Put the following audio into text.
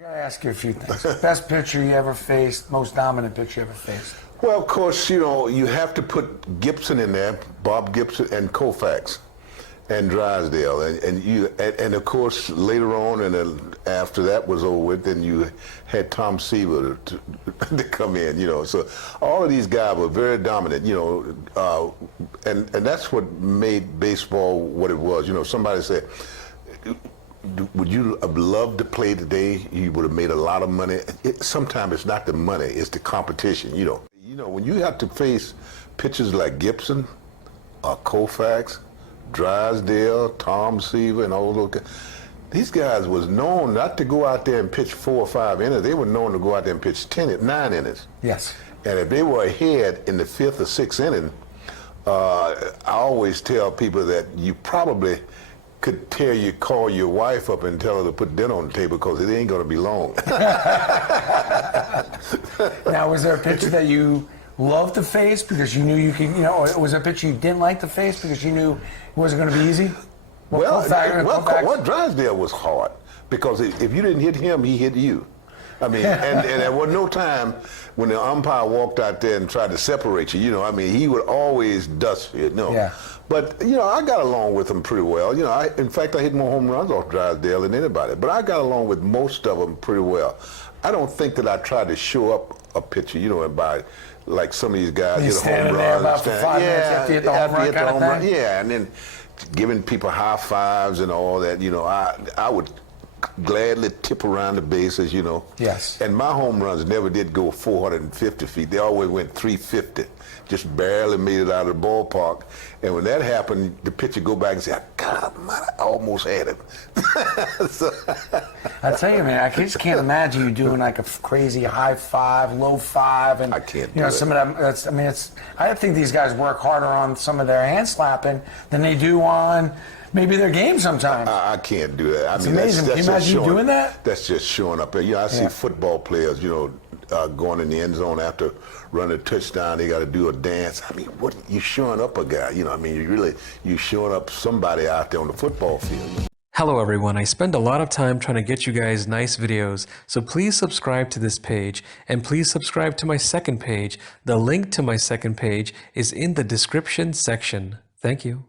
I gotta ask you a few things. Best pitcher you ever faced, most dominant pitcher you ever faced? Well, of course, you know, you have to put Gibson in there, Bob Gibson, and Koufax, and Drysdale, and of course later on, and after that was over with, then you had Tom Seaver to come in, you know. So all of these guys were very dominant, you know, and that's what made baseball what it was. You know, somebody said, would you have loved to play today? You would have made a lot of money. Sometimes it's not the money, it's the competition, you know. You know, when you have to face pitchers like Gibson, Koufax, Drysdale, Tom Seaver, and all those guys, these guys was known not to go out there and pitch 4 or 5 innings. They were known to go out there and pitch 9 innings. Yes. And if they were ahead in the 5th or 6th inning, I always tell people that you probably could call your wife up and tell her to put dinner on the table because it ain't going to be long. Now, was there a pitcher that you loved to face because you knew you could, you know, or was there a pitcher you didn't like to face because you knew it wasn't going to be easy? Well, Drysdale was hard because if you didn't hit him, he hit you. I mean, and there was no time when the umpire walked out there and tried to separate you. You know, I mean, he would always dust you. No. Yeah. But you know, I got along with him pretty well. You know, in fact, I hit more home runs off Drysdale than anybody. But I got along with most of them pretty well. I don't think that I tried to show up a pitcher, you know, by like some of these guys hit a home run. About for 5 minutes after you hit the home run kind of thing? Yeah, and then giving people high fives and all that. You know, I would gladly tip around the bases, you know. Yes. And my home runs never did go 450 feet. They always went 350. Just barely made it out of the ballpark. And when that happened, the pitcher go back and say, God, man, I almost had him. So, I tell you, man, I just can't imagine you doing like a crazy high five, low five, and I can't. You know, some of them. I mean, I think these guys work harder on some of their hand slapping than they do on maybe their game sometimes. I can't do that. It's amazing. Can you imagine you doing that? That's just showing up. You know, I see football players, you know, going in the end zone after running a touchdown. They got to do a dance. I mean, what? You showing up a guy? You know, I mean, you showing up somebody out there on the football field. Hello everyone, I spend a lot of time trying to get you guys nice videos, so please subscribe to this page and please subscribe to my second page. The link to my second page is in the description section. Thank you.